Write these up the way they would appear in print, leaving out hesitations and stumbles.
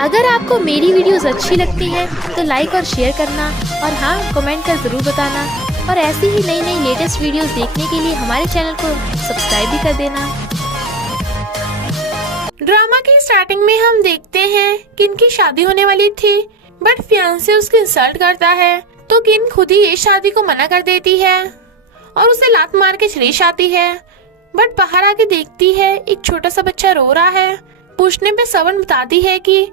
अगर आपको मेरी वीडियोस अच्छी लगती है तो लाइक और शेयर करना, और हाँ, कमेंट कर ज़रूर बताना। और ऐसी ही नई नई लेटेस्ट वीडियोस देखने के लिए हमारे चैनल को सब्सक्राइब भी कर देना। ड्रामा की स्टार्टिंग में हम देखते हैं किन की शादी होने वाली थी, बट फियांसे उसकी इंसल्ट करता है तो किन खुद ही ये शादी को मना कर देती है और उसे लात मार के चली आती है। बट बाहर आके देखती है एक छोटा सा बच्चा रो रहा है। पूछने पे सवन बताती है कि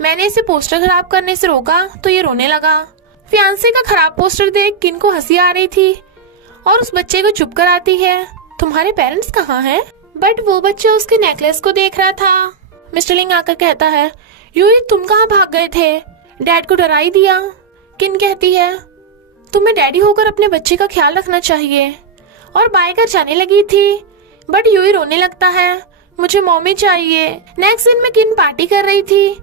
मैंने इसे पोस्टर खराब करने से रोका तो ये रोने लगा। फियांसे का खराब पोस्टर देख किन को हंसी आ रही थी और उस बच्चे को चुप कराती है, तुम्हारे पेरेंट्स कहाँ हैं? बट वो बच्चा उसके नेकलेस को देख रहा था। मिस्टर लिंग आकर कहता है, यूई तुम कहाँ भाग गए थे? डैड को डरा ही दिया। किन कहती है, तुम्हें डैडी होकर अपने बच्चे का ख्याल रखना चाहिए, और बाय कर जाने लगी थी। बट यूई रोने लगता है, मुझे मम्मी चाहिए। नेक्स्ट दिन में किन पार्टी कर रही थी,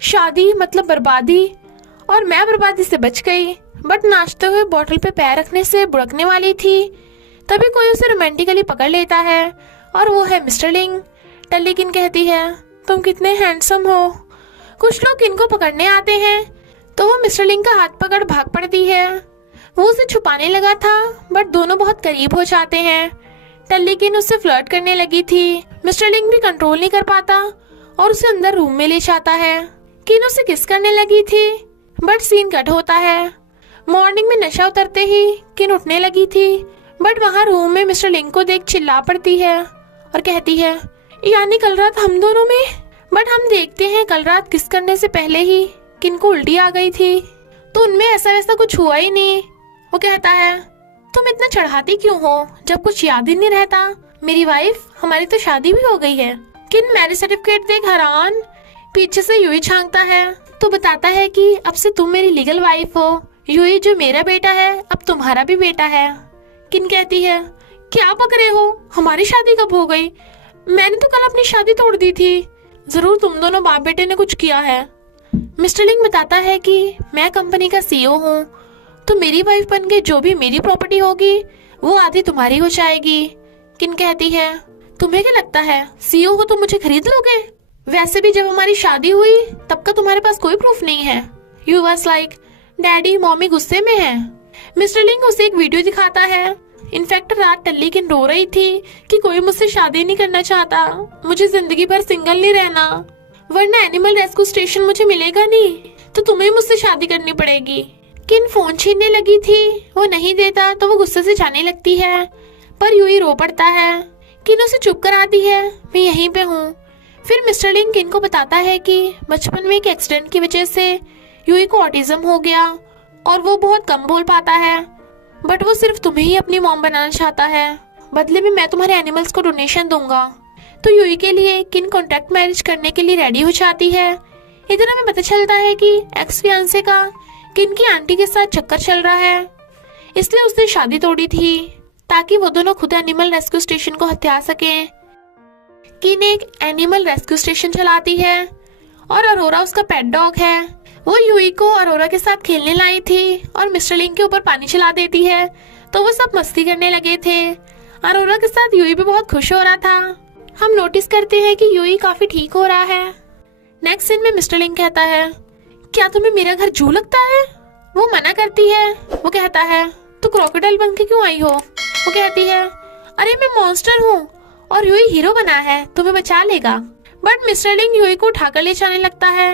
शादी मतलब बर्बादी, और मैं बर्बादी से बच गई। बट नाचते हुए बोतल पे पैर रखने से बुड़कने वाली थी, तभी कोई उसे रोमांटिकली पकड़ लेता है और वो है मिस्टर लिंग। टल्ली किन कहती है, तुम कितने हैंडसम हो। कुछ लोग किन को पकड़ने आते हैं तो वो मिस्टर लिंग का हाथ पकड़ भाग पड़ती है। वो उसे छुपाने लगा था बट दोनों बहुत करीब हो जाते हैं। टल्ली किन उससे फ्लर्ट करने लगी थी। मिस्टर लिंग भी कंट्रोल नहीं कर पाता और उसे अंदर रूम में ले जाता है। किन उसे किस करने लगी थी बट सीन कट होता है। मॉर्निंग में नशा उतरते ही किन उठने लगी थी, बट वहाँ रूम में मिस्टर लिंग को देख चिल्ला पड़ती है और कहती है, यानी कल रात हम दोनों में। बट हम देखते हैं कल रात किस करने से पहले ही किन को उल्टी आ गई थी, तो उनमें ऐसा वैसा कुछ हुआ ही नहीं। वो कहता है, तुम इतना चढ़ाती क्यों हो जब कुछ याद ही नहीं रहता? मेरी वाइफ, हमारी तो शादी भी हो गई है। किन मैरिज सर्टिफिकेट देख हैरान पीछे से यूई झांकता है तो बताता है कि अब से तुम मेरी लीगल वाइफ हो। यूई, जो मेरा बेटा है अब तुम्हारा भी बेटा है। किन कहती है, क्या पक रहे हो, हमारी शादी कब हो गई? मैंने तो कल अपनी शादी तोड़ दी थी। जरूर तुम दोनों बाप बेटे ने कुछ किया है। मिस्टर लिंग बताता है कि मैं कंपनी का सीईओ हूँ, तो मेरी वाइफ बन के जो भी मेरी प्रॉपर्टी होगी वो आधी तुम्हारी हो जाएगी। किन कहती है, तुम्हें क्या लगता है सीईओ हो तो मुझे खरीद लोगे? वैसे भी जब हमारी शादी हुई तब का तुम्हारे पास कोई प्रूफ नहीं है। You was like, daddy mummy गुस्से में है। मिस्टर लिंग उसे एक वीडियो दिखाता है। इनफैक्ट रात टल्ली किन रो रही थी कि कोई मुझसे शादी नहीं करना चाहता, मुझे जिंदगी भर सिंगल नहीं रहना, वरना एनिमल रेस्क्यू स्टेशन मुझे मिलेगा नहीं, तो तुम्हें मुझसे शादी करनी पड़ेगी। किन फोन छीनने लगी थी, वो नहीं देता तो वो गुस्से से जाने लगती है, पर यूई रो पड़ता है। किन उसे चुप कराती है, मैं यहीं पे हूँ। फिर मिस्टर लिंग किन को बताता है कि बचपन में एक एक्सीडेंट की वजह से यूई को ऑटिज्म हो गया और वो बहुत कम बोल पाता है, बट वो सिर्फ तुम्हें ही अपनी मॉम बनाना चाहता है, बदले में मैं तुम्हारे एनिमल्स को डोनेशन दूंगा। तो यूई के लिए किन कॉन्ट्रैक्ट मैरिज करने के लिए रेडी हो जाती है। इधर हमें पता चलता है कि एक्स फियांसे का किन की आंटी के साथ चक्कर चल रहा है, इसलिए उसने शादी तोड़ी थी ताकि वो दोनों खुद एनिमल रेस्क्यू स्टेशन को हत्या सकें। किन एक एनिमल रेस्क्यू स्टेशन चलाती है और अरोरा उसका पेट डॉग है। वो यूई को अरोरा के साथ खेलने लाई थी और मिस्टर लिंग के ऊपर पानी चला देती है, तो वो सब मस्ती करने लगे थे। अरोरा के साथ यूई भी बहुत खुश हो रहा था। हम नोटिस करते हैं कि यूई काफी ठीक हो रहा है। नेक्स्ट सीन में मिस्टर लिंग कहता है, क्या तुम्हें मेरा घर जू लगता है? वो मना करती है। वो कहता है, तू क्रोकोडाइल बन के क्यों आई हो? वो कहती है, अरे मैं मॉन्स्टर हूँ और यूई हीरो बना है, तुम्हें बचा लेगा। बट मिस्टर लिंग यूई को उठाकर ले जाने लगता है।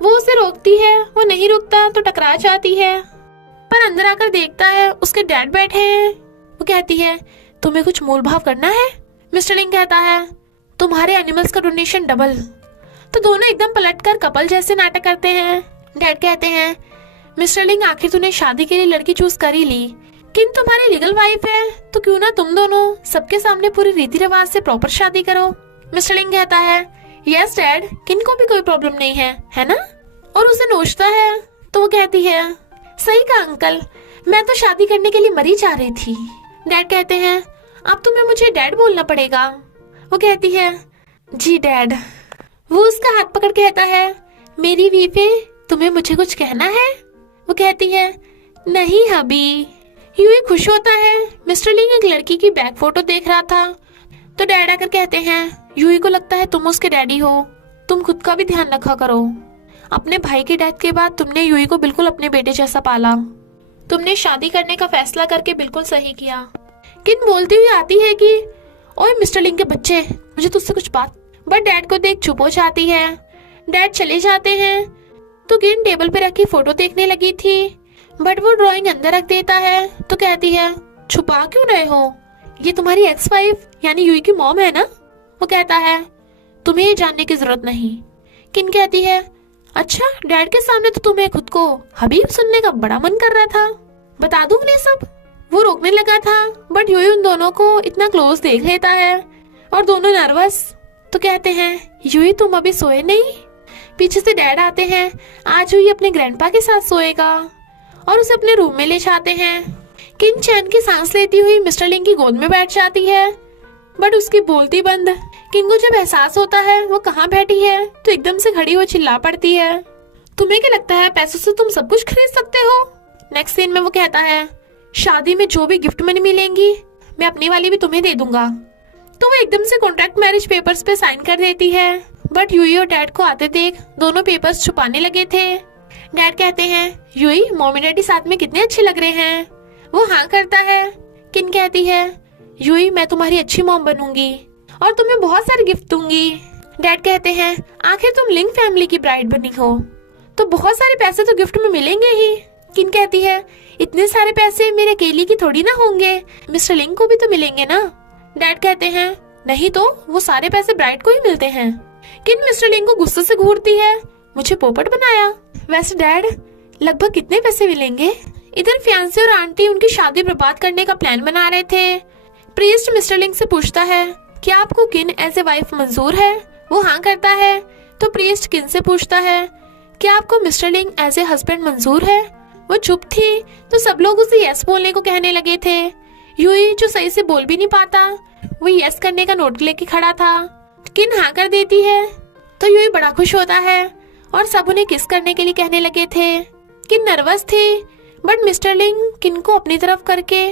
वो उसे रोकती है, वो नहीं रुकता तो टकरा जाती है, पर अंदर आकर देखता है उसके डैड बैठे हैं। वो कहती है, तुम्हें कुछ मोल भाव करना है? मिस्टर लिंग कहता है, तुम्हारे एनिमल्स का डोनेशन डबल। तो दोनों एकदम पलटकर कपल जैसे नाटक करते हैं। डैड कहते हैं, मिस्टर लिंग आखिर तूने शादी के लिए लड़की चूज कर ही ली, किन तुम्हारी लीगल वाइफ है, तो क्यों ना तुम दोनों सबके सामने पूरी रीति रिवाज से प्रॉपर शादी करो। मिस्टर लिंग कहता है, यस डैड, किन को भी कोई प्रॉब्लम नहीं है ना? और उसे नोचता है तो वो कहती है, सही कहा अंकल, मैं तो शादी करने के लिए मरी जा रही थी। डैड कहते हैं, अब तुम्हें मुझे डैड बोलना पड़ेगा। वो कहती है, जी डैड। वो उसका हाथ पकड़ कहता है, मेरी वीफे, तुम्हें मुझे कुछ कहना है? वो कहती है, नहीं हबी। यूई खुश होता है। मिस्टर लिंग एक लड़की की बैक फोटो देख रहा था तो डैड आकर कहते हैं, यूई को लगता है तुम उसके डैडी हो, तुम खुद का भी ध्यान रखा करो। अपने भाई के डेथ के बाद तुमने यूई को बिल्कुल अपने बेटे जैसा पाला। तुमने शादी करने का फैसला करके बिल्कुल सही किया। किन बोलती हुई आती है कि ओए मिस्टर लिंग के बच्चे, मुझे तुझसे कुछ बात। बट डैड को देख चुप हो जाती है। डैड चले जाते हैं तो किन टेबल पे रखी फोटो देखने लगी थी, बट वो ड्राइंग अंदर रख देता है तो कहती है छुपा क्यों रहे हो, ये तुम्हारी एक्स वाइफ यानी यूई की मॉम है ना। वो कहता है तुम्हें ये जानने की जरूरत नहीं। किन कहती है अच्छा, डैड के सामने तो तुम्हें खुद को हबीब सुनने का बड़ा मन कर रहा था, बता दूं उन्हें सब। वो रोकने लगा था बट यूई उन दोनों को इतना क्लोज देख लेता है और दोनों नर्वस। तो कहते हैं यूई तुम अभी सोए नहीं। पीछे से डैड आते हैं। आज यूई अपने ग्रैंडपा के साथ सोएगा और उसे अपने रूम में ले जाते हैं। किन चैन की सांस लेती हुई मिस्टर लिंग की गोद में बैठ जाती है बट उसकी बोलती बंद। किन को जब एहसास होता है वो कहाँ बैठी है तो एकदम से खड़ी हो चिल्ला पड़ती है तुम्हें क्या लगता है पैसों से तुम सब कुछ खरीद सकते हो। नेक्स्ट सीन में वो कहता है शादी में जो भी गिफ्ट मनी मिलेंगी मैं अपनी वाली भी तुम्हें दे दूंगा। तो वो एकदम से कॉन्ट्रैक्ट मैरिज पेपर्स पे साइन कर देती है बट यूई और डैड को आते देख दोनों पेपर्स छुपाने लगे थे। डैड कहते हैं यूई मॉमी डैडी साथ में कितने अच्छे लग रहे हैं। वो हाँ करता है। किन कहती है यूई मैं तुम्हारी अच्छी मॉम बनूंगी और तुम्हें बहुत सारे गिफ्ट दूंगी। डैड कहते हैं आखिर तुम लिंग फैमिली की ब्राइड बनी हो तो बहुत सारे पैसे तो गिफ्ट में मिलेंगे ही। किन कहती है इतने सारे पैसे मेरे अकेली की थोड़ी ना होंगे, मिस्टर लिंग को भी तो मिलेंगे ना। डैड कहते हैं नहीं तो वो सारे पैसे ब्राइड को ही मिलते हैं। किन मिस्टर लिंग को गुस्से से घूरती है मुझे पोपट बनाया। वैसे डैड लगभग कितने पैसे मिलेंगे। इधर फियांसे और आंटी उनकी शादी बर्बाद करने का प्लान बना रहे थे। प्रीस्ट मिस्टर लिंग से पूछता है क्या आपको किन एज ए वाइफ मंजूर है। वो हाँ करता है। तो प्रीस्ट किन से पूछता है क्या आपको मिस्टर लिंग एज ए हस्बैंड मंजूर है। वो चुप थी तो सब लोग उसे यस बोलने को कहने लगे थे। यूई जो सही से बोल भी नहीं पाता वो यस करने का नोट लेके खड़ा था। किन हाँ कर देती है तो यूई बड़ा खुश होता है और सब उन्हें किस करने के लिए कहने लगे थे। किन नर्वस थी बट मिस्टर लिंग किन को अपनी तरफ करके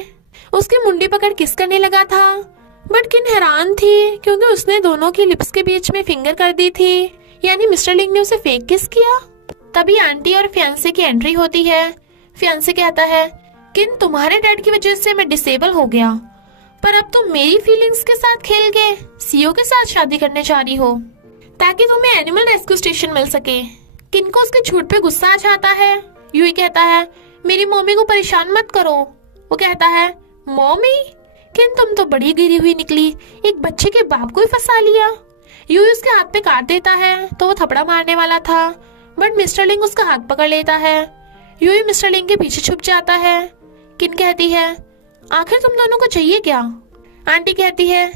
उसकी मुंडी पकड़ किस करने लगा था। बट किन हैरान थी क्योंकि उसने दोनों की लिप्स के बीच में फिंगर कर दी थी यानी मिस्टर लिंग ने उसे फेक किस किया। तभी आंटी और फियांसे की एंट्री होती है। फियांसे कहता है किन तुम्हारे डैड की वजह से मैं डिसेबल हो गया पर अब तुम मेरी फीलिंग्स के साथ खेल के सीओ के साथ शादी करने जा रही हो ताकि तुम्हें एनिमल रेस्क्यू स्टेशन मिल सके। किन को उसके झूठ पे गुस्सा आ जाता है। यूई कहता है मेरी मम्मी को परेशान मत करो। वो कहता है मम्मी किन तुम तो बड़ी गिरी हुई निकली, एक बच्चे के बाप को ही फंसा लिया। यूई उसके हाथ पे काट देता है तो वो थपड़ा मारने वाला था बट मिस्टर लिंग उसका हाथ पकड़ लेता है। यूई मिस्टर लिंग के पीछे छुप जाता है। किन कहती है आखिर तुम दोनों को चाहिए क्या। आंटी कहती है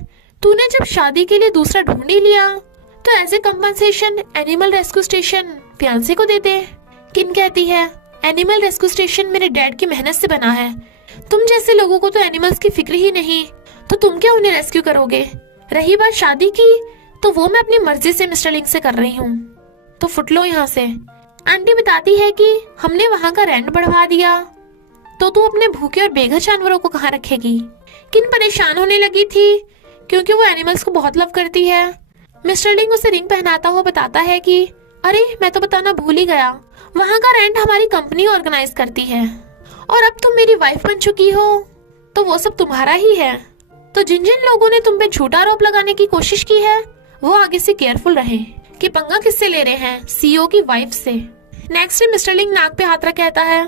तूने जब शादी के लिए दूसरा ढूंढ ही लिया तो as a compensation animal rescue station fiancee को दे दे। किन कहती है एनिमल रेस्क्यू स्टेशन मेरे डैड की मेहनत से बना है, तुम जैसे लोगों को तो एनिमल्स की फिक्र ही नहीं तो तुम क्या उन्हें रेस्क्यू करोगे। रही बात शादी की तो वो मैं अपनी मर्जी से मिस्टर लिंग से कर रही हूँ तो फुट लो यहाँ से। आंटी बताती है कि हमने वहाँ का रेंट बढ़वा दिया तो तू अपने भूखे और बेघर जानवरों को कहाँ रखेगी। किन परेशान होने लगी थी क्योंकि वो एनिमल्स को बहुत लव करती है। मिस्टर लिंग उसे रिंग पहनाता हुआ बताता है कि अरे मैं तो बताना भूल ही गया, वहाँ का रेंट हमारी कंपनी ऑर्गेनाइज करती है और अब तुम मेरी वाइफ बन चुकी हो तो वो सब तुम्हारा ही है। तो जिन जिन लोगों ने तुम पे झूठा आरोप लगाने की कोशिश की है वो आगे से केयरफुल रहे कि पंगा किससे ले रहे हैं, सीईओ की वाइफ से। नेक्स्ट डे मिस्टर लिंग नाक पे हाथ रख कहता है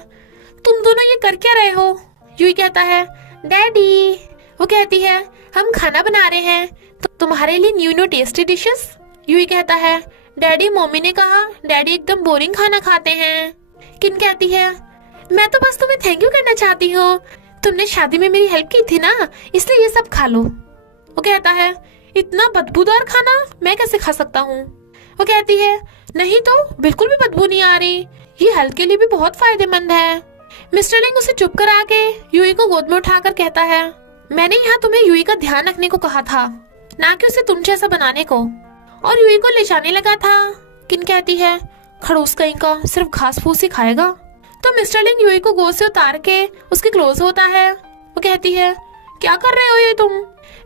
तुम दोनों ये कर क्या रहे हो। यूई कहता है डैडी। वो कहती है हम खाना बना रहे हैं तो तुम्हारे लिए न्यू टेस्टी डिशेस। यूई कहता है डैडी मम्मी ने कहा डैडी एकदम बोरिंग खाना खाते हैं। किन कहती है मैं तो बस तुम्हें थैंक यू करना चाहती हूँ, तुमने शादी में मेरी हेल्प की थी ना इसलिए ये सब खा लो। वो कहता है इतना बदबूदार खाना मैं कैसे खा सकता हूँ। वो कहती है नहीं तो बिल्कुल भी बदबू नहीं आ रही, ये हेल्थ के लिए भी बहुत फायदेमंद है। मिस्टर लिंग उसे चुप करा के यूई को गोद में उठाकर कहता है मैंने यहाँ तुम्हें यूई का ध्यान रखने को कहा था ना कि उसे तुम जैसा बनाने को, और यूई को ले जाने लगा था। किन कहती है खड़ूस कहीं का सिर्फ घास फूस ही खाएगा। तो मिस्टर लिंग यूई को गोद से उतार के उसके क्लोज होता है। वो कहती है क्या कर रहे हो ये तुम,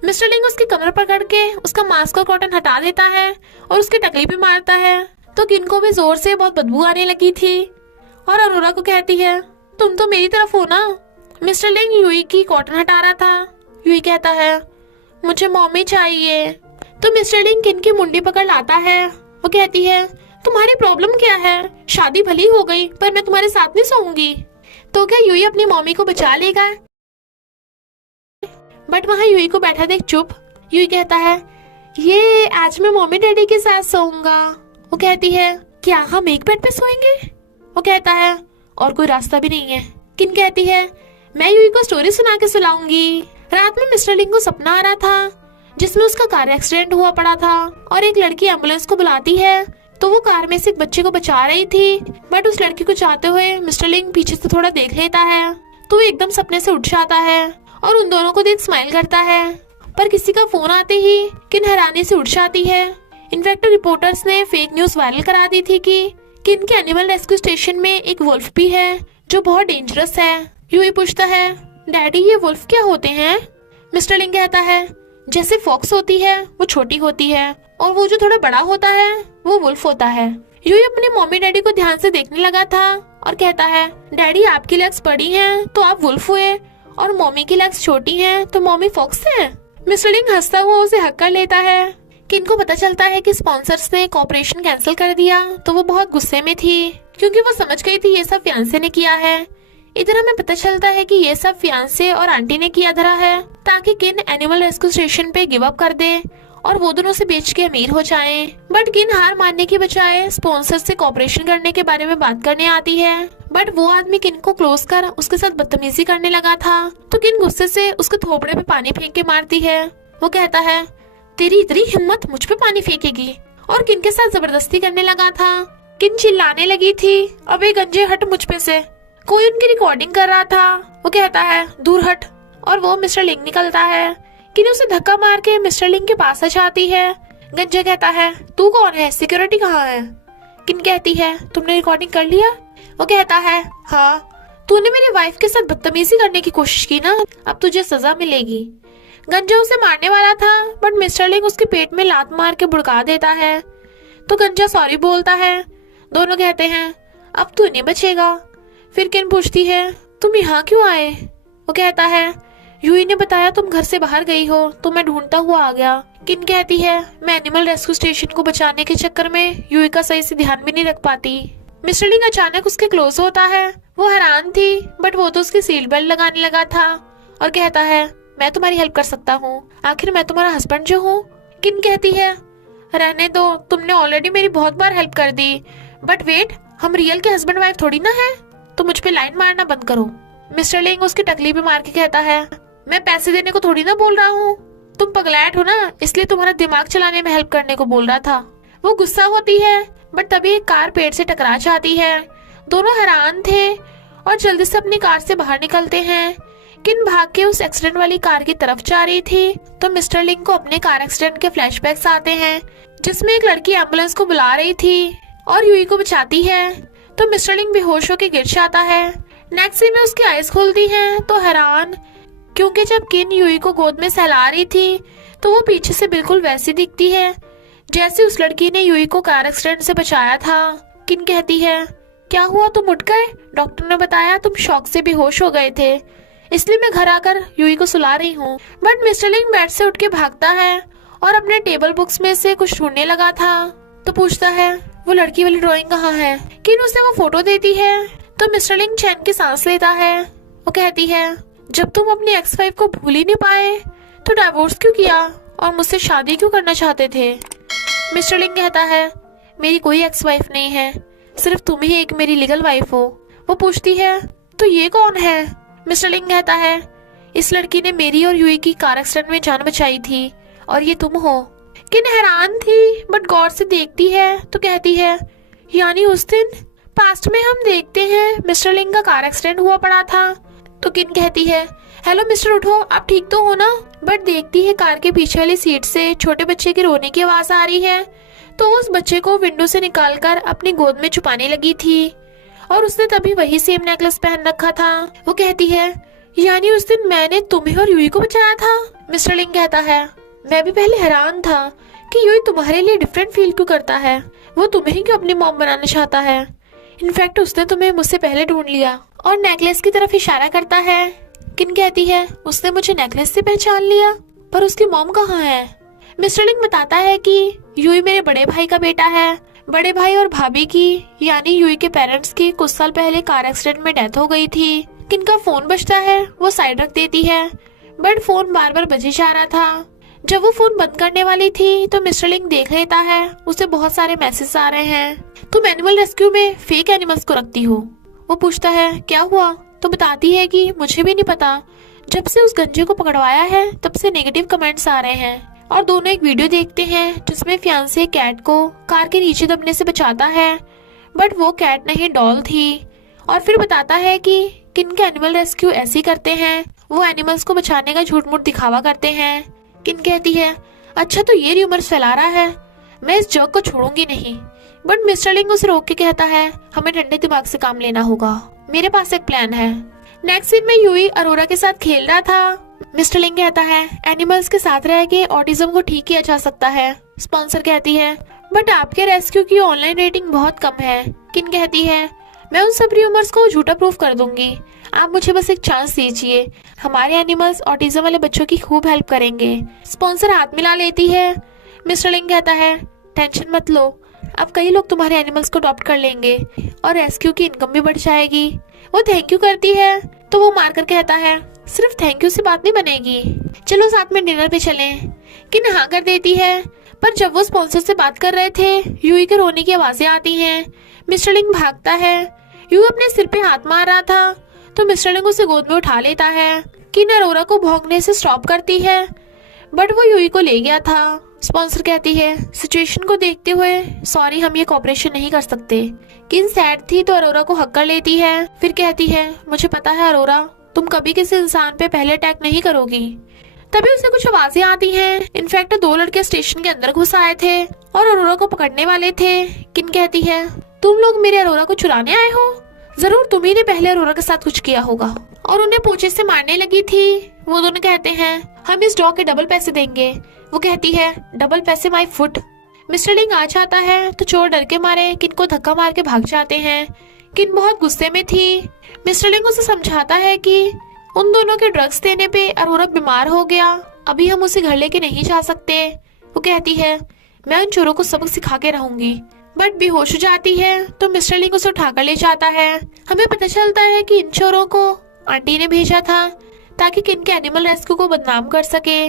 मिस्टर लिंग उसकी कमर पकड़ के उसका मास्क और कॉटन हटा देता है और उसकी टकली पे मारता है। तो किन को भी जोर से बहुत बदबू आने लगी थी और अरोरा को कहती है, तुम तो मेरी तरफ हो ना। मिस्टर लिंग यूई की कॉटन हटा रहा था। यूई कहता है, मुझे मॉमी चाहिए। तो मिस्टर लिंग किन की मुंडी पकड़ लाता है। वो कहती है, तुम्हारी प्रॉब्लम क्या है? शादी भली हो गई पर मैं तुम्हारे साथ नहीं सोऊंगी। तो क्या यूई अपनी मॉमी को बचा लेगा? बट वहाँ यूई को बैठा देख चुप। यूई कहता है, ये आज मैं मम्मी डैडी के साथ सोऊंगा। वो कहती है, क्या हम एक बेड पे सोएंगे? वो कहता है, और कोई रास्ता भी नहीं है। किन कहती है, मैं यूई को स्टोरी सुना के सुलाऊंगी। रात में मिस्टर लिंग को सपना आ रहा था जिसमें उसका कार एक्सीडेंट हुआ पड़ा था और एक लड़की एम्बुलेंस को बुलाती है। तो वो कार में से एक बच्चे को बचा रही थी, बट उस लड़की को चाहते हुए मिस्टर लिंग पीछे से थोड़ा देख लेता है। तो वो एकदम सपने से उठ जाता है और उन दोनों को देख स्माइल करता है। पर किसी का फोन आते ही किन हैरानी से उठ जाती है। इनफैक्ट रिपोर्टर्स ने फेक न्यूज वायरल करा दी थी कि किन के एनिमल रेस्क्यू स्टेशन में एक वुल्फ भी है जो बहुत डेंजरस है। यूई पूछता है, डैडी ये वुल्फ क्या होते हैं? मिस्टर लिंग कहता है, जैसे फॉक्स होती है वो छोटी होती है और वो जो थोड़ा बड़ा होता है वो वुल्फ होता है। यूई अपने मम्मी डैडी को ध्यान से देखने लगा था और कहता है, डैडी आपकी लेग्स बड़ी हैं तो आप वुल्फ हुए और मम्मी की लेग्स छोटी हैं तो मम्मी फॉक्स है। मिस्टर लिंग हंसता हुआ उसे हक कर लेता है। किन को पता चलता है कि स्पॉन्सर्स ने ऑपरेशन कैंसिल कर दिया तो वो बहुत गुस्से में थी क्योंकि वो समझ गई थी ये सब फियांसे ने किया है। इधर हमें पता चलता है कि ये सब फियांसे और आंटी ने किया धरा है ताकि किन एनिमल रेस्क्यू स्टेशन पे गिव अप कर दे और वो दोनों से बेच के अमीर हो जाएं। बट किन हार मानने की बजाय स्पॉन्सर से कॉपरेशन करने के बारे में बात करने आती है। बट वो आदमी किन को क्लोज कर उसके साथ बदतमीजी करने लगा था तो किन गुस्से से उसके थोपड़े पे पानी फेंक के मारती है। वो कहता है, तेरी इतनी हिम्मत मुझ पे पानी फेंकेगी, और किन के साथ जबरदस्ती करने लगा था। किन चिल्लाने लगी थी, अबे गंजे हट मुझ पे से। कोई उनकी रिकॉर्डिंग कर रहा था। वो कहता है, दूर हट, और वो मिस्टर लिंग निकलता है। किन उसे धक्का मार के मिस्टर लिंग के पास आ जाती है। गंजा कहता है, तू कौन है? सिक्योरिटी कहाँ है? किन कहती है, तुमने रिकॉर्डिंग कर लिया? वो कहता है, हाँ, तूने मेरी वाइफ के साथ बदतमीजी करने की कोशिश की ना, अब तुझे सजा मिलेगी। गंजा उसे मारने वाला था बट मिस्टर लिंग उसके पेट में लात मार के भुड़का देता है। तो गंजा सॉरी बोलता है। दोनों कहते हैं, अब तू नहीं बचेगा। फिर किन पूछती है, तुम यहाँ क्यों आए? वो कहता है, यूई ने बताया तुम घर से बाहर गई हो तो मैं ढूंढता हुआ आ गया। किन कहती है, मैं एनिमल रेस्क्यू स्टेशन को बचाने के चक्कर में यूई का सही से ध्यान भी नहीं रख पाती। मिस्टर लिंग अचानक उसके क्लोज होता है। वो हैरान थी बट वो तो उसकी सीट बेल्ट लगाने लगा था और कहता है, मैं तुम्हारी हेल्प कर सकता हूँ, आखिर मैं तुम्हारा हस्बैंड जो हूँ। किन कहती है, रहने दो, तुमने ऑलरेडी मेरी बहुत बार हेल्प कर दी। बट वेट, हम रियल के हस्बैंड वाइफ थोड़ी ना है, तो मुझ पे लाइन मारना बंद करो। मिस्टर लिंग उसकी टकली पे मार के कहता है, मैं पैसे देने को थोड़ी ना बोल रहा हूँ, तुम पगलैट हो ना, इसलिए तुम्हारा दिमाग चलाने में हेल्प करने को बोल रहा था। वो गुस्सा होती है बट तभी एक कार पेड़ से टकरा जाती है। दोनों हैरान थे और जल्दी से अपनी कार से बाहर निकलते हैं। किन भाग के उस एक्सीडेंट वाली कार की तरफ जा रही थी तो मिस्टर लिंग को अपने कार एक्सीडेंट के फ्लैशबैक्स आते हैं जिसमें एक लड़की एम्बुलेंस को बुला रही थी और यूई को बचाती है। तो मिस्टर लिंग बेहोश होकर गिर जाता है। नेक्स्ट सीन में उसकी आईज खुलती हैं तो हैरान, क्योंकि जब किन यूई को गोद में सहला रही थी तो वो पीछे से बिल्कुल वैसी दिखती है जैसे उस लड़की ने यूई को कार एक्सीडेंट से बचाया था। किन कहती है, क्या हुआ, तुम उठ गए? डॉक्टर ने बताया तुम शॉक से बेहोश हो गए थे, इसलिए मैं घर आकर यूई को सुला रही हूँ। बट मिस्टर लिंग बेड से उठ के भागता है और अपने टेबल बुक्स में से कुछ ढूंढने लगा था तो पूछता है, वो लड़की वाली ड्राइंग कहाँ है? किन उसे वो फोटो देती है तो मिस्टर लिंग चैन की सांस लेता है। वो कहती है, जब तुम अपनी एक्स वाइफ को भूल ही नहीं पाए तो डाइवोर्स क्यों किया और मुझसे शादी क्यों करना चाहते थे? मिस्टर लिंग कहता है, मेरी कोई एक्स वाइफ नहीं है, सिर्फ तुम ही एक मेरी लीगल वाइफ हो। वो पूछती है, तो ये कौन है? मिस्टर लिंग कहता है, इस लड़की ने मेरी और यूई की कार एक्सीडेंट में जान बचाई थी और ये तुम हो। किन हैरान थी बट गौर से देखती है तो कहती है, यानी उस दिन पास्ट में हम देखते हैं मिस्टर लिंग का कार एक्सीडेंट हुआ पड़ा था। तो किन कहती है, हेलो मिस्टर, उठो, आप ठीक तो हो ना? बट देखती है कार के पीछे वाली सीट से छोटे बच्चे के रोने की आवाज आ रही है तो उस बच्चे को विंडो से निकालकर अपनी गोद में छुपाने लगी थी और उसने तभी वही सेम नेकलेस पहन रखा था। वो कहती है, यानी उस दिन मैंने तुम्हें और यूई को बचाया था? मिस्टर लिंग कहता है, मैं भी पहले हैरान था कि यूई तुम्हारे लिए डिफरेंट फील क्यों करता है। वो तुम्हें ही क्यों अपनी मॉम बनाना चाहता है? इनफैक्ट उसने तुम्हें मुझसे पहले ढूंढ लिया। और नेकलेस की तरफ इशारा करता है। किन कहती है, उसने मुझे नेकलेस से पहचान लिया, पर उसकी मॉम कहाँ है? मिस्टर लिंग बताता है कि यूई मेरे बड़े भाई का बेटा है। बड़े भाई और भाभी की यानी यूई के पेरेंट्स की कुछ साल पहले कार एक्सीडेंट में डेथ हो गई थी। किन का फोन बजता है, वो साइड रख देती है, बट फोन बार बार बजे जा रहा था। जब वो फोन बंद करने वाली थी तो मिस्टर लिंग देख लेता है उसे बहुत सारे मैसेज आ रहे हैं। तुम एनिमल रेस्क्यू में फेक एनिमल्स को रखती हो। वो पूछता है, क्या हुआ? तो बताती है कि मुझे भी नहीं पता, जब से उस गंजे को पकड़वाया है तब से नेगेटिव कमेंट्स आ रहे हैं। और दोनों एक वीडियो देखते हैं जिसमें फियांसे कैट को कार के नीचे दबने से बचाता है, बट वो कैट नहीं डॉल थी। और फिर बताता है कि किन के एनिमल रेस्क्यू ऐसे ही करते हैं, वो एनिमल्स को बचाने का झूठ मूठ दिखावा करते हैं। किन कहती है, अच्छा तो ये र्यूमर्स फैला रहा है, मैं इस जॉब को छोड़ूंगी नहीं। बट मिस्टर लिंग उसे रोक के कहता है, हमें ठंडे दिमाग से काम लेना होगा, मेरे पास एक प्लान है। नेक्स्ट सीन में यूई अरोरा के साथ खेल रहा था। मिस्टर लिंग कहता है, एनिमल्स के साथ रह के ऑटिज्म को ठीक किया जा सकता है। स्पॉन्सर कहती है, बट आपके रेस्क्यू की ऑनलाइन रेटिंग बहुत कम है। किन कहती है, मैं उन सब र्यूमर्स को झूठा प्रूफ कर दूंगी, आप मुझे बस एक चांस दीजिए, हमारे एनिमल्स ऑटिज्म वाले बच्चों की खूब हेल्प करेंगे। स्पॉन्सर हाथ मिला लेती है। मिस्टर लिंग कहता है, टेंशन मत लो, अब कई लोग तुम्हारे एनिमल्स को अडॉप्ट कर लेंगे और रेस्क्यू की इनकम भी बढ़ जाएगी। वो थैंक यू करती है तो वो मारकर कहता है, सिर्फ थैंक यू से बात नहीं बनेगी, चलो साथ में डिनर पे चलें। किन हाँ कर देती है, पर जब वो स्पॉन्सर से बात कर रहे थे यूई के रोने की आवाजें आती हैं। मिस्टर लिंग भागता है। यूई अपने सिर पे हाथ मार रहा था तो मिस्टर लिंग उसे गोद में उठा लेता है। किन अरोरा को भौंकने से स्टॉप करती है, बट वो यूई को ले गया था। स्पॉन्सर कहती है, सिचुएशन को देखते हुए सॉरी, हम ये कॉपरेशन नहीं कर सकते। किन सैड थी तो अरोरा को हक कर लेती है, फिर कहती है, मुझे पता है अरोरा, तुम कभी किसी इंसान पे पहले अटैक नहीं करोगी। तभी उसे कुछ आवाजें आती हैं। इनफैक्ट 2 लड़के स्टेशन के अंदर घुस आए थे और अरोरा को पकड़ने वाले थे। किन कहती है, तुम लोग मेरे अरोरा को चुराने आए हो, जरूर तुम्ही ने पहले अरोरा के साथ कुछ किया होगा। और उन्हें पोंचे से मारने लगी थी। वो दोनों कहते हैं, हम इस डॉग के डबल पैसे देंगे। वो कहती है, डबल पैसे माय फुट। मिस्टर लिंग आ जाता है तो चोर डर के मारे किन को धक्का मार के भाग जाते हैं। किन बहुत गुस्से में थी। मिस्टर लिंग उसे समझाता है कि उन दोनों के ड्रग्स देने पे अरोरा बीमार हो गया, अभी हम उसे घर लेके नहीं जा सकते। वो कहती है, मैं उन चोरों को सबक सिखा के रहूंगी, बट बेहोश हो जाती है तो मिस्टर लिंग उसे उठाकर ले जाता है। हमें पता चलता है कि इन चोरों को आंटी ने भेजा था ताकि किन के एनिमल रेस्क्यू को बदनाम कर सके।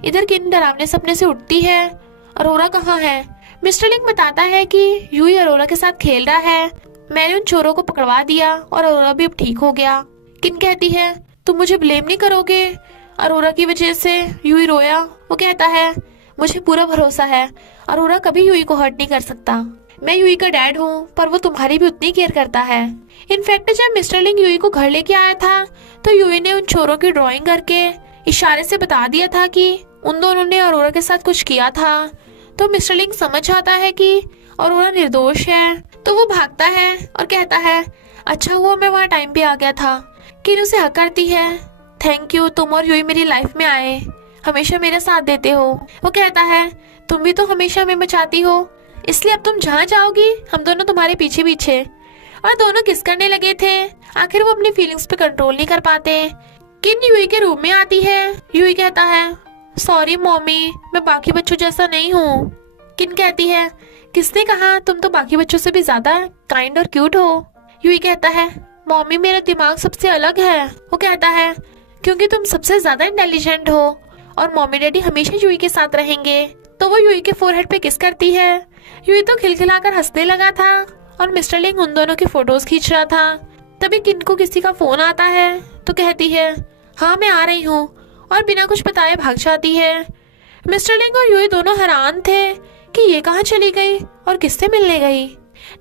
इधर किन डरावने सपने से उठती है। अरोरा कहाँ है? मिस्टर लिंग बताता है कि यूई अरोरा के साथ खेल रहा है, मैंने उन चोरों को पकड़वा दिया और अरोरा भी अब ठीक हो गया। किन कहती है, तुम मुझे ब्लेम नहीं करोगे, अरोरा की वजह से यूई रोया। वो कहता है, मुझे पूरा भरोसा है, अरोरा कभी यूई को हर्ट नहीं कर सकता। मैं यूई का डैड हूँ, पर वो तुम्हारी भी उतनी केयर करता है। इनफैक्ट जब मिस्टर लिंग यूई को घर लेके आया था तो यूई ने उन चोरों की ड्राइंग करके इशारे से बता दिया था कि उन दोनों ने अरोरा के साथ कुछ किया था। तो मिस्टर लिंग समझ आता है कि अरोरा निर्दोष है, तो वो भागता है और कहता है, अच्छा हुआ मैं वहाँ टाइम पे आ गया था। किन उसे हक करती है, थैंक यू, तुम और यूई मेरी लाइफ में आए, हमेशा मेरा साथ देते हो। वो कहता है, तुम भी तो हमेशा हमें बचाती हो, इसलिए अब तुम जहाँ जाओगी हम दोनों तुम्हारे पीछे पीछे। और दोनों किस करने लगे थे। आखिर वो अपनी फीलिंग्स पे कंट्रोल नहीं कर पाते। किन यूई के रूम में आती है। यूई कहता है, सॉरी मॉमी, मैं बाकी बच्चों जैसा नहीं हूँ। किन कहती है, किसने कहा, तुम तो बाकी बच्चों से भी ज्यादा काइंड और क्यूट हो। यूई कहता है, मॉमी मेरा दिमाग सबसे अलग है। वो कहता है, क्योंकि तुम सबसे ज्यादा इंटेलिजेंट हो और मॉमी डैडी हमेशा यूई के साथ रहेंगे। तो वो यूई के फोरहेड पे किस करती है। यूई तो खिलखिलाकर हंसने लगा था और मिस्टर लिंग उन दोनों की फोटोज खींच रहा था। तभी किन को किसी का फोन आता है तो कहती है, हाँ मैं आ रही हूँ, और बिना कुछ बताए भाग जाती है। मिस्टर लिंग और यूई दोनों हैरान थे कि ये कहाँ चली गई और किससे मिलने गई।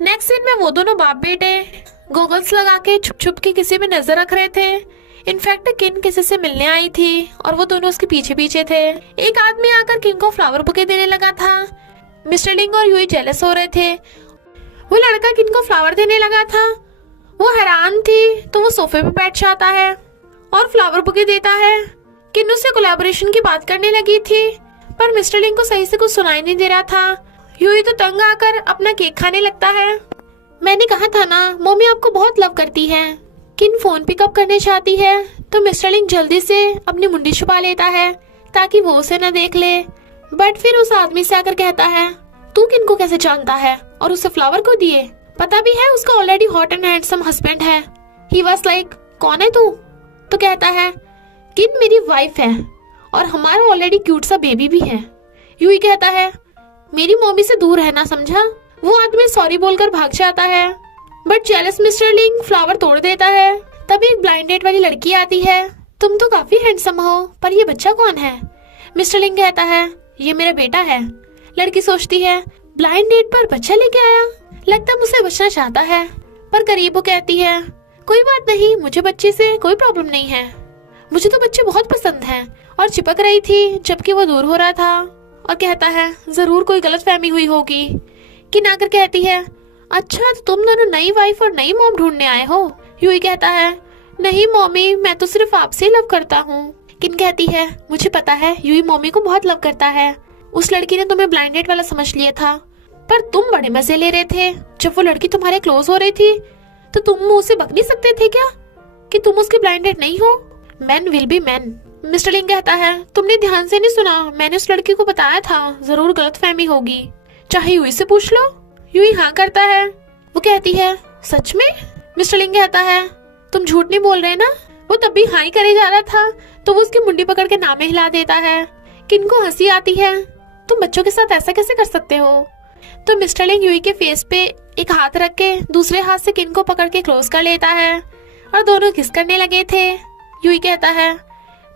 नेक्स्ट सीन में वो दोनों बाप बेटे गॉगल्स लगा के छुप छुप के किसी में नजर रख रहे थे। इनफैक्ट किन किसी से मिलने आई थी और वो दोनों उसके पीछे पीछे थे। एक आदमी आकर किन को फ्लावर बुके देने लगा था। मिस्टर लिंग और यूई जेलस हो रहे थे। वो लड़का किन को फ्लावर देने लगा था। वो हैरान थी तो वो सोफे पे बैठ जाता है और फ्लावर बुके देता है। किन उससे कोलैबोरेशन की बात करने लगी थी, पर मिस्टर लिंग को सही से कुछ सुनाई नहीं दे रहा था। यूई तो तंग आकर अपना केक खाने लगता है। मैंने कहा था ना, मम्मी आपको बहुत लव करती है। किन फोन पिकअप करने चाहती है तो मिस्टर लिंग जल्दी से अपनी मुंडी छुपा लेता है ताकि वो उसे न देख ले। बट फिर उस आदमी से आकर कहता है, तू किन को कैसे जानता है और उसे फ्लावर को दिए? पता भी है उसका already hot and handsome husband है। ही वाज लाइक, कौन है तू? तो कहता है, किन मेरी वाइफ है और हमारा ऑलरेडी क्यूट सा बेबी भी है। यूई कहता है, मेरी मम्मी से दूर रहना, समझा? वो आदमी सॉरी बोलकर भाग जाता है। बट जेलस मिस्टर लिंग फ्लावर तोड़ देता है। तभी एक ब्लाइंड डेट वाली लड़की आती है। तुम तो काफी हैंडसम हो, पर ये बच्चा कौन है? मिस्टर लिंग कहता है, ये मेरा बेटा है। लड़की सोचती है, ब्लाइंड डेट पर बच्चा लेके आया, लगता मुझसे बचना चाहता है। पर करीब वो कहती है, कोई बात नहीं, मुझे बच्चे से कोई प्रॉब्लम नहीं है, मुझे तो बच्चे बहुत पसंद हैं। और चिपक रही थी जबकि वो दूर हो रहा था और कहता है, जरूर कोई गलतफहमी हुई होगी। किन आकर कहती है, अच्छा तो तुम दोनों नई वाइफ और नई मॉम ढूंढने आए हो? यूई कहता है, नहीं मॉमी, मैं तो सिर्फ आपसे ही लव करता हूँ। किन कहती है, मुझे पता है यूई मॉमी को बहुत लव करता है। उस लड़की ने तुम्हें ब्लाइंड डेट वाला समझ लिया था, पर तुम बड़े मजे ले रहे थे। जब वो लड़की तुम्हारे क्लोज हो रही थी तो तुम मुंह से बक नहीं सकते थे क्या कि तुम उसकी ब्लाइंड डेट नहीं हो? Man will be man. Mister लिंग कहता है, तुमने ध्यान से नहीं सुना, मैंने उस लड़की को बताया था, जरूर गलतफहमी होगी, चाहे यूई से पूछ लो। यूई हाँ करता है। वो कहती है, सच में? मिस्टर लिंग कहता है, तुम झूठ नहीं बोल रहे ना? वो तब भी हाँ ही करे जा रहा था तो वो उसकी मुंडी पकड़ के नामे हिला देता है। किन को हंसी आती है, तुम बच्चों के साथ ऐसा कैसे कर सकते हो? तो मिस्टर लिंग यूई के फेस पे एक हाथ रख के दूसरे हाथ से किन को पकड़ के क्लोज कर लेता है और दोनों किस करने लगे थे। यूई कहता है,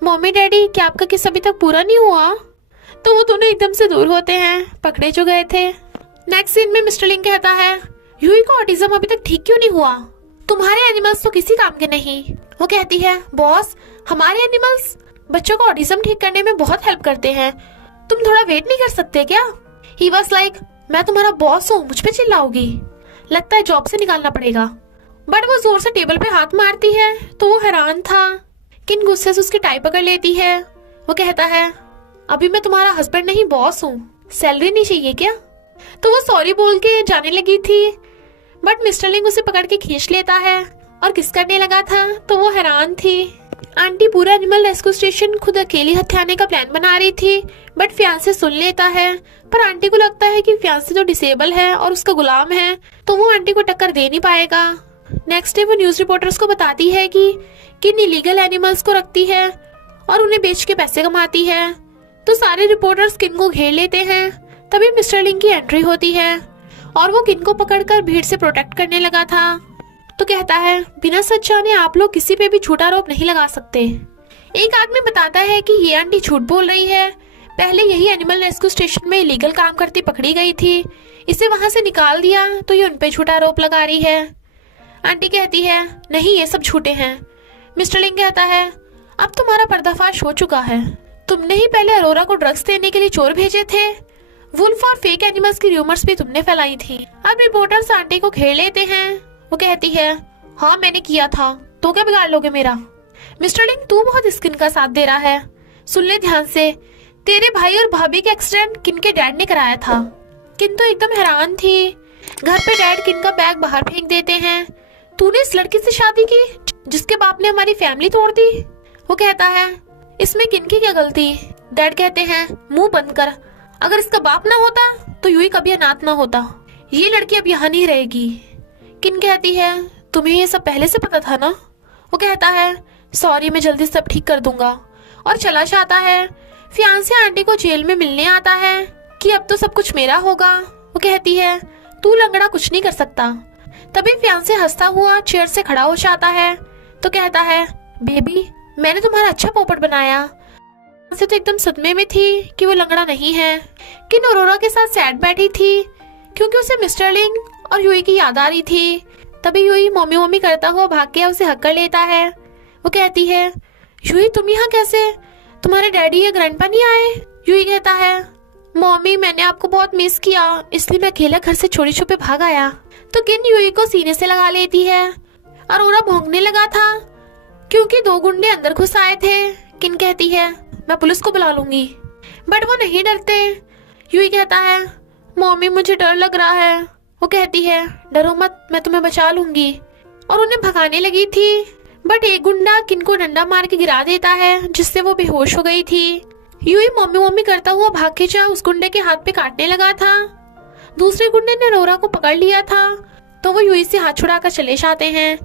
मम्मी डैडी, क्या आपका किस अभी तक पूरा नहीं हुआ? तो वो दोनों एकदम से दूर होते हैं, पकड़े जो गए थे। नेक्स्ट सीन में मिस्टर लिंग कहता है, यूई को ऑटिज्म अभी तक ठीक क्यों नहीं हुआ? तुम्हारे एनिमल्स तो किसी काम के नहीं। वो कहती है, बॉस, हमारे एनिमल्स बच्चों को ऑटिज्म ठीक करने में बहुत हेल्प करते हैं, तुम थोड़ा वेट नहीं कर सकते क्या? ही वाज लाइक, मैं तुम्हारा बॉस हूँ, मुझ पे चिल्लाओगी? लगता है जॉब से निकालना पड़ेगा। बट वो जोर से टेबल पे हाथ मारती है तो वो हैरान था। किन गुस्से से उसकी टाई पकड़ लेती है। वो कहता है, अभी मैं तुम्हारा हस्बैंड नहीं, बॉस हूँ, सैलरी नहीं चाहिए क्या? तो वो सॉरी बोल के जाने लगी थी, बट मिस्टर लिंग उसे पकड़ के खींच लेता है और किस करने लगा था तो वो हैरान थी। आंटी पूरा एनिमल रेस्क्यू स्टेशन खुद अकेली हथियाने का प्लान बना रही थी, बट फियांसे सुन लेता है। पर आंटी को लगता है कि फियांसे तो डिसेबल है और उसका गुलाम है, तो वो आंटी को टक्कर दे नहीं पाएगा। नेक्स्ट डे वो न्यूज रिपोर्टर्स को बताती है कि किन इलीगल एनिमल्स को रखती है और उन्हें बेच के पैसे कमाती है। तो सारे रिपोर्टर्स किन को घेर लेते हैं। तभी मिस्टर लिंग की एंट्री होती है और वो किन को पकड़कर भीड़ से प्रोटेक्ट करने लगा था। तो कहता है, बिना सच जाने आप लोग किसी पे भी झूठा आरोप नहीं लगा सकते। एक आदमी बताता है कि ये आंटी झूठ बोल रही है, पहले यही एनिमल रेस्क्यू स्टेशन में इलीगल काम करती पकड़ी गई थी, इसे वहां से निकाल दिया तो ये उनपे झूठा आरोप लगा रही है। आंटी कहती है, नहीं ये सब झूठे हैं। मिस्टर लिंग कहता है, अब तुम्हारा पर्दाफाश हो चुका है, तुमने ही पहले अरोरा को ड्रग्स देने के लिए चोर भेजे थे, वुल्फ और फेक एनिमल्स की रूमर्स भी तुमने फैलाई थी। अब रिपोर्टर्स आंटी को घेर लेते हैं। वो कहती है, हाँ मैंने किया था, तो क्या बिगाड़ लोगे मेरा? मिस्टर लिंग, तू बहुत स्किन का साथ दे रहा है, सुन ले ध्यान से, तेरे भाई और भाभी के एक्सीडेंट किन के डैड ने कराया था। किन तो एकदम हैरान थी। घर पे डैड किन का बैग बाहर फेंक देते हैं। तूने इस लड़की से शादी की जिसके बाप ने हमारी फैमिली तोड़ दी। वो कहता है, इसमें किन की क्या गलती? डैड कहते हैं, मुंह बंद कर, अगर इसका बाप ना होता तो यूं ही कभी अनाथ ना होता, ये लड़की अब यहाँ नहीं रहेगी। किन कहती है, तुम्हें ये सब पहले से पता था ना? वो कहता है, सॉरी, मैं जल्दी सब ठीक कर दूंगा, और चला जाता है। फियांसे आंटी को जेल में मिलने आता है कि अब तो सब कुछ मेरा होगा। वो कहती है, तू लंगड़ा कुछ नहीं कर सकता। तभी फियांसे हंसता हुआ चेयर से खड़ा हो जाता है तो कहता है, बेबी, मैंने तुम्हारा अच्छा पोपट बनाया। से तो एकदम सदमे में थी कि वो लंगड़ा नहीं है। किन अरोरा के साथ सैड बैठी थी क्योंकि उसे मिस्टर लिंग और यूई की याद आ रही थी। तभी यूई मम्मी मम्मी करता हुआ भाग के उसे हक कर लेता है। वो कहती है, यूई तुम यहाँ कैसे? तुम्हारे डैडी या ग्रैंडपा नहीं आए? यूई कहता है, मम्मी मैंने आपको बहुत मिस किया, इसलिए मैं अकेला घर से चोरी छुपे भाग आया। तो किन यूई को सीने से लगा लेती है। अरोरा भौंकने लगा था क्योंकि 2 गुंडे अंदर घुस आए थे। किन कहती है मैं पुलिस को बुला लूंगी, बट वो नहीं डरते। यूई कहता है मम्मी मुझे डर लग रहा है। वो कहती है डरो मत, मैं तुम्हें बचा लूंगी, और उन्हें भगाने लगी थी। बट एक गुंडा किन को डंडा मार के गिरा देता है, जिससे वो बेहोश हो गई थी। यूई मम्मी मम्मी करता हुआ भाग के जा उस गुंडे के हाथ पे काटने लगा था। दूसरे गुंडे ने अरोरा को पकड़ लिया था, तो वो यूई से हाथ छुड़ाकर चले जाते हैं।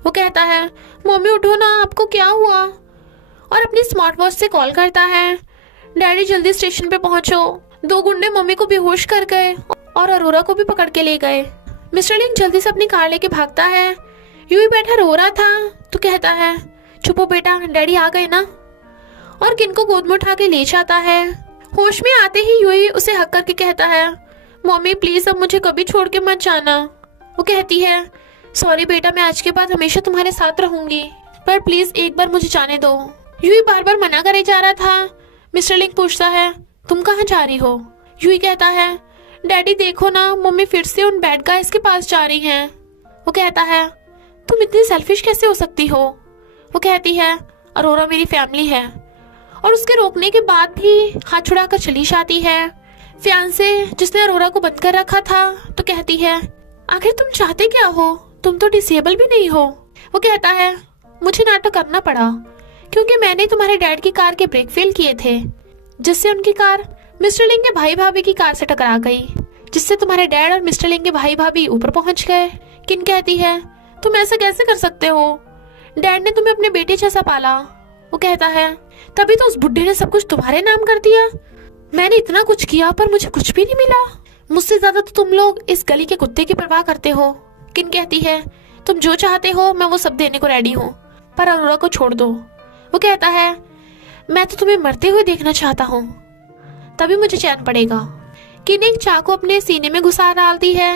वो कहता है मम्मी उठो ना, आपको क्या हुआ, और अपनी स्मार्ट वॉच से कॉल करता है डैडी जल्दी स्टेशन पे पहुंचो। 2 गुंडे मम्मी को बेहोश कर गए और अरोरा को भी पकड़ के ले गए। मिस्टर लिंग जल्दी से अपनी कार लेके भागता है। यूई बैठा रो रहा था, तो कहता है चुप हो बेटा, डैडी आ गए ना, और किन को गोद में उठा के ले जाता है। होश में आते ही यूई उसे हक करके कहता है मम्मी प्लीज अब मुझे कभी छोड़ के मत जाना। वो कहती है सॉरी बेटा, मैं आज के बाद हमेशा तुम्हारे साथ रहूंगी, पर प्लीज एक बार मुझे जाने दो। यूई बार बार मना करे जा रहा था। मिस्टर लिंग पूछता है तुम कहाँ जा रही हो। यूई कहता है डैडी देखो ना, मम्मी फिर से उन बैड गाइस के पास जा रही हैं। वो कहता है तुम इतनी सेल्फिश कैसे हो सकती हो। वो कहती है अरोरा मेरी फैमिली है, और उसके रोकने के बाद भी हाथ छुड़ाकर चली जाती है। फियांसे जिसने अरोरा को बंद कर रखा था, तो कहती है आखिर तुम चाहते क्या हो, तुम तो डिसेबल भी नहीं हो। वो कहता है मुझे नाटक करना पड़ा क्योंकि मैंने तुम्हारे डैड की कार के ब्रेक फेल किए थे, जिससे उनकी कार मिस्टर लिंग के भाई भाभी की कार से टकरा गई, जिससे तुम्हारे डैड और मिस्टर लिंग के भाई भाभी ऊपर पहुंच गए। किन कहती है तुम ऐसा कैसे कर सकते हो, डैड ने तुम्हें अपने बेटे जैसा पाला। वो कहता है तभी तो उस बुड्ढे ने सब कुछ तुम्हारे नाम कर दिया, मैंने इतना कुछ किया पर मुझे कुछ भी नहीं मिला, मुझसे ज्यादा तो तुम लोग इस गली के कुत्ते की परवाह करते हो। किन कहती है तुम जो चाहते हो मैं वो सब देने को रेडी हूँ, पर अरोरा को छोड़ दो। वो कहता है मैं तो तुम्हें मरते हुए देखना चाहता हूँ, तभी मुझे चैन पड़ेगा। किन एक चाकू अपने सीने में घुसा डालती है।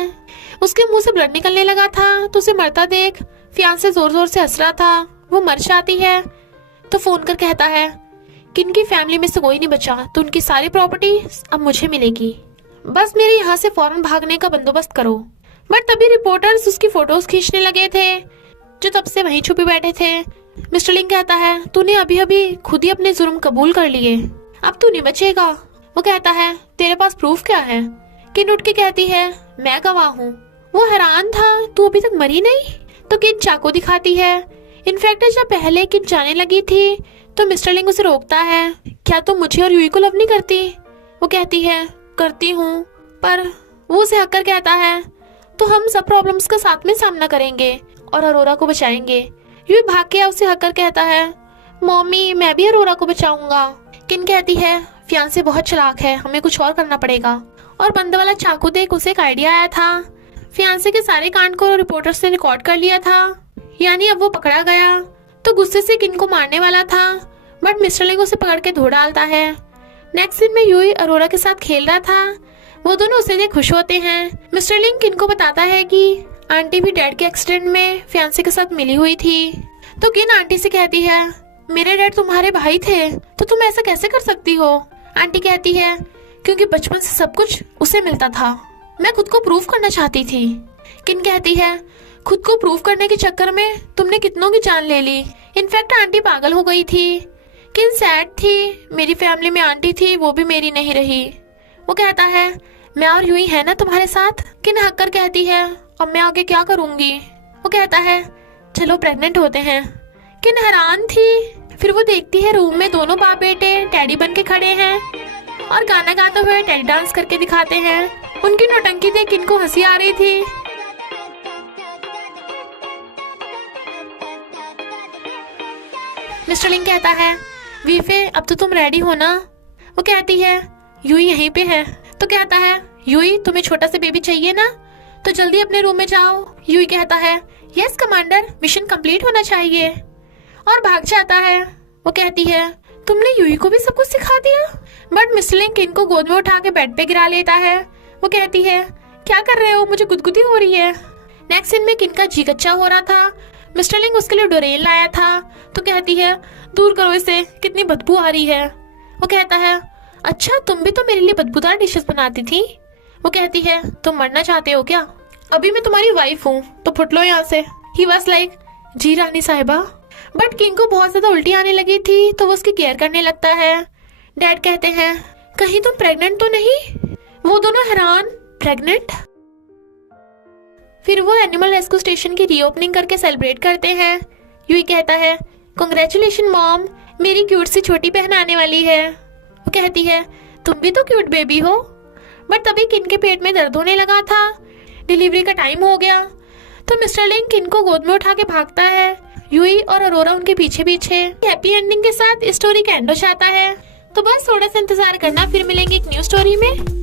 उसके मुंह से ब्लड निकलने लगा था, तो उसे मरता देख फियांसे जोर जोर से हंस रहा था। वो मर जाती है तो फोन कर कहता है किन की फैमिली में से कोई नहीं बचा, तो उनकी सारी प्रॉपर्टी अब मुझे मिलेगी, बस मेरे यहाँ से फौरन भागने का बंदोबस्त करो। बट तभी रिपोर्टर्स उसकी फोटोज खींचने लगे थे, जो तब से वहीं छुपे बैठे थे। मिस्टर लिंग कहता है तूने अभी अभी खुद ही अपने जुर्म कबूल कर लिए, अब तू नहीं बचेगा। वो कहता है तेरे पास प्रूफ क्या है। किन उठ के कहती है मैं गवाह हूँ। वो हैरान था तू अभी तक मरी नहीं, तो किन चाकू दिखाती है। इनफैक्ट जब पहले किन जाने लगी थी तो मिस्टर लिंग उसे रोकता है क्या तुम मुझे और यूई को लव नहीं करती। वो कहती है करती हूँ, पर वो उसे हककर कहता है तो हम सब प्रॉब्लम्स का साथ में सामना करेंगे और अरोरा को बचाएंगे। यूई भाग के उसे हककर कहता है मम्मी मैं भी अरोरा को बचाऊंगा। किन कहती है फियांसे बहुत चालाक है, हमें कुछ और करना पड़ेगा, और बंद वाला चाकू देख उसे एक आइडिया आया था। फियांसे के सारे कांड को रिपोर्टर्स ने रिकॉर्ड कर लिया था, यानी अब वो पकड़ा गया तो गुस्से से किन को मारने वाला था, बट मिस्टर लिंग उसे पकड़ के धो डालता है। नेक्स्ट सीन में यूई अरोरा के साथ खेल रहा था, वो दोनों उसे देख खुश होते हैं। मिस्टर लिंग किन को बताता है कि आंटी भी डैड के एक्सीडेंट में फियांसे के साथ मिली हुई थी, तो किन आंटी से कहती है मेरे डैड तुम्हारे भाई थे, तो तुम ऐसा कैसे कर सकती हो। आंटी कहती है क्योंकि बचपन से सब कुछ उसे मिलता था, मैं खुद को प्रूव करना चाहती थी। किन कहती है खुद को प्रूव करने के चक्कर में तुमने कितनों की जान ले ली, इनफैक्ट आंटी पागल हो गई थी। किन सैड थी, मेरी फैमिली में आंटी थी वो भी मेरी नहीं रही। वो कहता है मैं और यूं ही है ना तुम्हारे साथ। किन हक कर कहती है अब मैं आगे क्या करूंगी। वो कहता है चलो प्रेग्नेंट होते हैं। किन हैरान थी, फिर वो देखती है रूम में दोनों बाप बेटे टैडी बन के खड़े हैं और गाना गाते हुए टैडी डांस करके दिखाते हैं। उनकी नौटंकी देख किन को हंसी आ रही थी। मिस्टर लिंग कहता है वीफे अब तो तुम रेडी हो ना। वो कहती है यूई यहीं पे है, तो कहता है यूई तुम्हें छोटा सा बेबी चाहिए ना, तो जल्दी अपने रूम में जाओ। यूई कहता है यस कमांडर, मिशन कंप्लीट होना चाहिए, और भाग जाता है। वो कहती है तुमने यूई को भी सब कुछ सिखा दिया। बट मिस्टर लिंग किन को गोद में उठा के बेड पे गिरा लेता है। वो कहती है क्या कर रहे हो, मुझे गुदगुदी हो रही है। नेक्स्ट सीन में किन का जी कच्चा हो रहा था। मिस्टर लिंग उसके लिए डोरेन लाया था, तो कहती है दूर करो इसे, कितनी बदबू आ रही है। वो कहता है अच्छा तुम भी तो मेरे लिए बदबूदार डिशेस बनाती थी। वो कहती है तुम मरना चाहते हो क्या, अभी मैं तुम्हारी वाइफ हूँ तो फुट लो यहाँ से। ही वाज लाइक जी रानी साहिबा। बट किंग को बहुत ज्यादा उल्टी आने लगी थी तो वो उसकी केयर करने लगता है। डैड कहते हैं कहीं तुम प्रेग्नेंट तो नहीं? वो दोनों हैरान, प्रेग्नेंट? फिर वो एनिमल रेस्क्यू स्टेशन की रीओपनिंग करके सेलिब्रेट करते हैं। यूई कहता है कांग्रेचुलेशन मॉम, मेरी क्यूट सी छोटी बहन आने वाली है। वो कहती है तुम भी तो क्यूट बेबी हो। बट तभी किन के पेट में दर्द होने लगा था, डिलीवरी का टाइम हो गया। तो मिस्टर लिंग किन को गोद में उठा के भागता है। यूई और अरोरा उनके पीछे पीछे। हैप्पी एंडिंग के साथ स्टोरी का एंड हो जाता है। तो बस थोड़ा सा इंतजार करना, फिर मिलेंगे एक न्यू स्टोरी में।